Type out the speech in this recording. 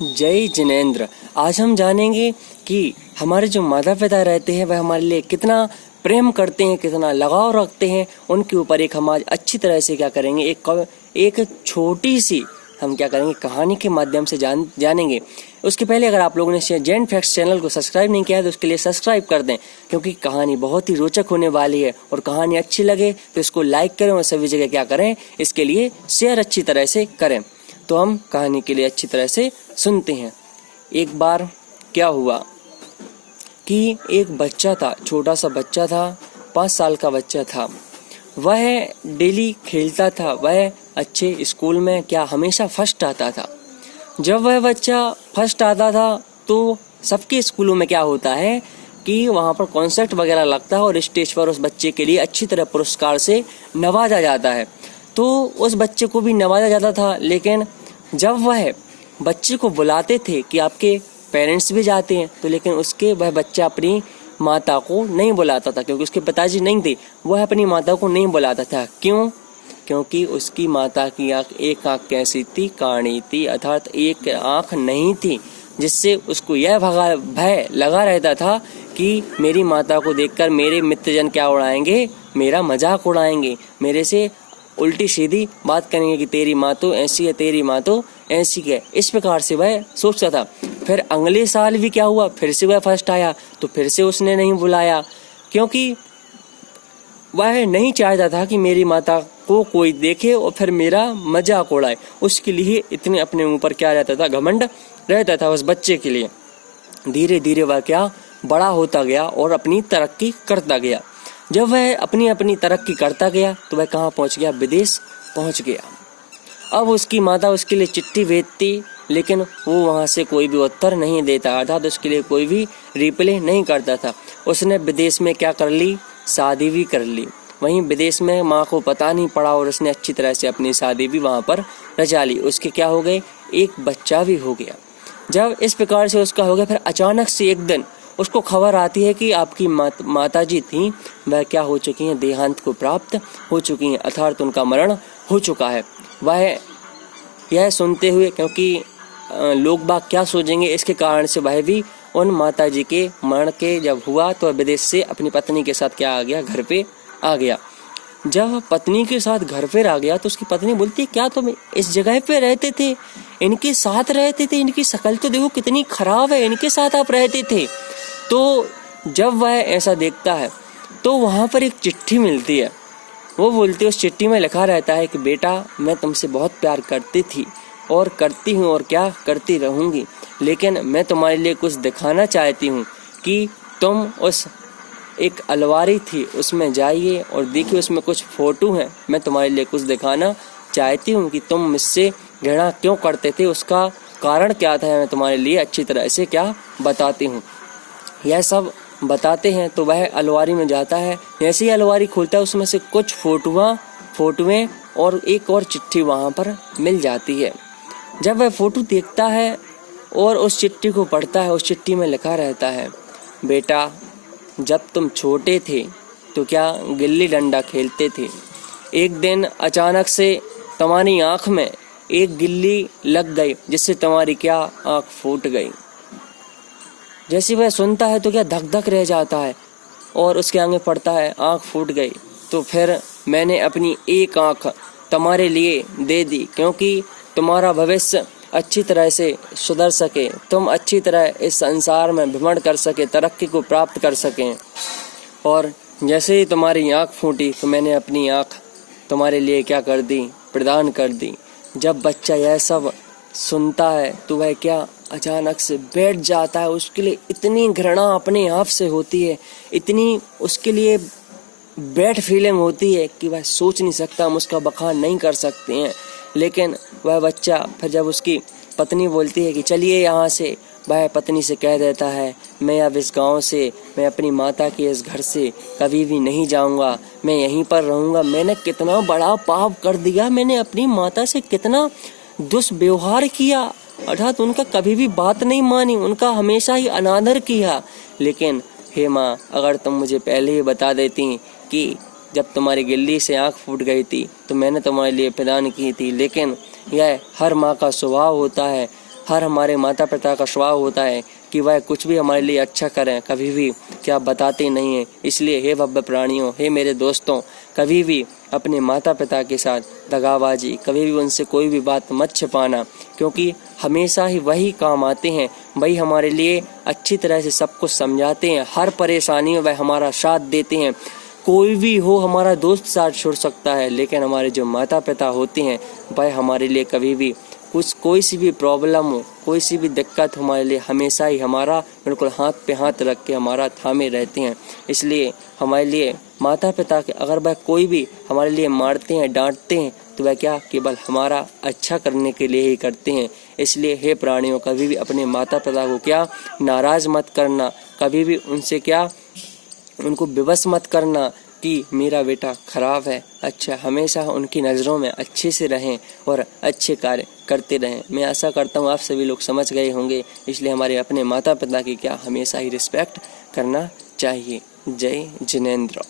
जय जिनेंद्र। आज हम जानेंगे कि हमारे जो माता पिता रहते हैं वह हमारे लिए कितना प्रेम करते हैं, कितना लगाव रखते हैं। उनके ऊपर एक हम आज अच्छी तरह से क्या करेंगे, एक छोटी सी हम क्या करेंगे कहानी के माध्यम से जानेंगे। उसके पहले अगर आप लोगों ने जेन फैक्ट्स चैनल को सब्सक्राइब नहीं किया है तो उसके लिए सब्सक्राइब कर दें, क्योंकि कहानी बहुत ही रोचक होने वाली है। और कहानी अच्छी लगे तो इसको लाइक करें और सभी जगह क्या करें, इसके लिए शेयर अच्छी तरह से करें। तो हम कहानी के लिए अच्छी तरह से सुनते हैं। एक बार क्या हुआ कि एक बच्चा था, छोटा सा बच्चा था, 5 साल का बच्चा था। वह डेली खेलता था, वह अच्छे स्कूल में क्या हमेशा फर्स्ट आता था। जब वह बच्चा फर्स्ट आता था तो सबके स्कूलों में क्या होता है कि वहाँ पर कॉन्सर्ट वगैरह लगता है और स्टेज पर उस बच्चे के लिए अच्छी तरह पुरस्कार से नवाजा जाता है। तो उस बच्चे को भी नवाजा जाता था, लेकिन जब वह बच्चे को बुलाते थे कि आपके पेरेंट्स भी जाते हैं, तो लेकिन वह बच्चा अपनी माता को नहीं बुलाता था, क्योंकि उसके पिताजी नहीं थे। वह अपनी माता को नहीं बुलाता था। क्यों? क्योंकि उसकी माता की एक आँख कैसी थी, काणी थी, अर्थात एक आँख नहीं थी, जिससे उसको यह भय लगा रहता था कि मेरी माता को देखकर मेरे मित्रजन क्या उड़ाएंगे, मेरा मजाक उड़ाएंगे, मेरे से उल्टी सीधी बात करेंगे कि तेरी माँ तो ऐसी है, तेरी माँ तो ऐसी है। इस प्रकार से वह सोचता था। फिर अगले साल भी क्या हुआ, फिर से वह फर्स्ट आया, तो फिर से उसने नहीं बुलाया, क्योंकि वह नहीं चाहता था कि मेरी माता को कोई देखे और फिर मेरा मजाक उड़ाए। उसके लिए इतने अपने ऊपर क्या रहता था, घमंड रहता था उस बच्चे के लिए। धीरे धीरे वह क्या बड़ा होता गया और अपनी तरक्की करता गया। जब वह अपनी तरक्की करता गया तो वह कहाँ पहुँच गया, विदेश पहुँच गया। अब उसकी माता उसके लिए चिट्ठी भेजती, लेकिन वो वहाँ से कोई भी उत्तर नहीं देता, अर्थात उसके लिए कोई भी रिप्लाई नहीं करता था। उसने विदेश में क्या कर ली, शादी भी कर ली। वहीं विदेश में माँ को पता नहीं पड़ा और उसने अच्छी तरह से अपनी शादी भी वहाँ पर रचा ली। उसके क्या हो गए, एक बच्चा भी हो गया। जब इस प्रकार से उसका हो गया, फिर अचानक से एक दिन उसको खबर आती है कि आपकी माता जी थी, वह क्या हो चुकी हैं, देहांत को प्राप्त हो चुकी हैं, अर्थात उनका मरण हो चुका है। वह यह सुनते हुए, क्योंकि लोग बाग क्या सोचेंगे, इसके कारण से वह भी उन माता जी के मरण के जब हुआ तो विदेश से अपनी पत्नी के साथ क्या आ गया, घर पे आ गया। जब पत्नी के साथ घर पे आ गया तो उसकी पत्नी बोलती, क्या तुम इस जगह पे रहते थे, इनके साथ रहते थे, इनकी शक्ल तो देखो कितनी खराब है, इनके साथ आप रहते थे। तो जब वह ऐसा देखता है तो वहाँ पर एक चिट्ठी मिलती है। वो बोलती है, उस चिट्ठी में लिखा रहता है कि बेटा, मैं तुमसे बहुत प्यार करती थी और करती हूँ और क्या करती रहूँगी, लेकिन मैं तुम्हारे लिए कुछ दिखाना चाहती हूँ कि तुम उस एक अलमारी थी उसमें जाइए और देखिए उसमें कुछ फोटो हैं। मैं तुम्हारे लिए कुछ दिखाना चाहती हूँ कि तुम मुझसे घृणा क्यों करते थे, उसका कारण क्या था, मैं तुम्हारे लिए अच्छी तरह से क्या बताती हूँ। यह सब बताते हैं तो वह अलमारी में जाता है। जैसे ही अलमारी खोलता है उसमें से कुछ फोटोएं और एक और चिट्ठी वहाँ पर मिल जाती है। जब वह फोटो देखता है और उस चिट्ठी को पढ़ता है, उस चिट्ठी में लिखा रहता है, बेटा, जब तुम छोटे थे तो क्या गिल्ली डंडा खेलते थे। एक दिन अचानक से तुम्हारी आँख में एक गिल्ली लग गई, जिससे तुम्हारी क्या आँख फूट गई। जैसे वह सुनता है तो क्या धक धक रह जाता है और उसके आगे पड़ता है, आँख फूट गई। तो फिर मैंने अपनी एक आँख तुम्हारे लिए दे दी, क्योंकि तुम्हारा भविष्य अच्छी तरह से सुधर सके, तुम अच्छी तरह इस संसार में भ्रमण कर सके, तरक्की को प्राप्त कर सकें। और जैसे ही तुम्हारी आँख फूटी तो मैंने अपनी आँख तुम्हारे लिए क्या कर दी, प्रदान कर दी। जब बच्चा यह सब सुनता है तो वह क्या अचानक से बैठ जाता है। उसके लिए इतनी घृणा अपने आप से होती है, इतनी उसके लिए बैड फीलिंग होती है कि वह सोच नहीं सकता, हम उसका बखान नहीं कर सकते हैं। लेकिन वह बच्चा फिर जब उसकी पत्नी बोलती है कि चलिए यहाँ से, वह पत्नी से कह देता है, मैं अब इस गांव से, मैं अपनी माता के इस घर से कभी भी नहीं जाऊंगा, मैं यहीं पर रहूंगा। मैंने कितना बड़ा पाप कर दिया, मैंने अपनी माता से कितना दुष्व्यवहार किया, अर्थात उनका कभी भी बात नहीं मानी, उनका हमेशा ही अनादर किया। लेकिन हे माँ, अगर तुम मुझे पहले ही बता देती कि जब तुम्हारी गिल्ली से आँख फूट गई थी तो मैंने तुम्हारे लिए प्रदान की थी। लेकिन यह हर माँ का स्वभाव होता है, हर हमारे माता पिता का स्वभाव होता है कि वह कुछ भी हमारे लिए अच्छा करें, कभी भी क्या बताते नहीं हैं। इसलिए हे भव्य प्राणियों, हे मेरे दोस्तों, कभी भी अपने माता पिता के साथ दगाबाजी, कभी भी उनसे कोई भी बात मत छिपाना, क्योंकि हमेशा ही वही काम आते हैं। वही हमारे लिए अच्छी तरह से सब कुछ समझाते हैं, हर परेशानी में वह हमारा साथ देते हैं। कोई भी हो, हमारा दोस्त साथ छोड़ सकता है, लेकिन हमारे जो माता पिता होते हैं वह हमारे लिए कभी भी कोई सी भी प्रॉब्लम हो, कोई सी भी दिक्कत हमारे लिए हमेशा ही हमारा बिल्कुल हाथ पे हाथ रख के हमारा थामे रहते हैं। इसलिए हमारे लिए माता पिता के अगर वह कोई भी हमारे लिए मारते हैं, डांटते हैं, तो वह क्या केवल हमारा अच्छा करने के लिए ही करते हैं। इसलिए हे प्राणियों, कभी भी अपने माता पिता को क्या नाराज़ मत करना, कभी भी उनसे क्या उनको विवश मत करना कि मेरा बेटा खराब है। अच्छा, हमेशा उनकी नज़रों में अच्छे से रहें और अच्छे कार्य करते रहें। मैं आशा करता हूँ आप सभी लोग समझ गए होंगे। इसलिए हमारे अपने माता पिता की क्या हमेशा ही रिस्पेक्ट करना चाहिए। जय जिनेंद्र।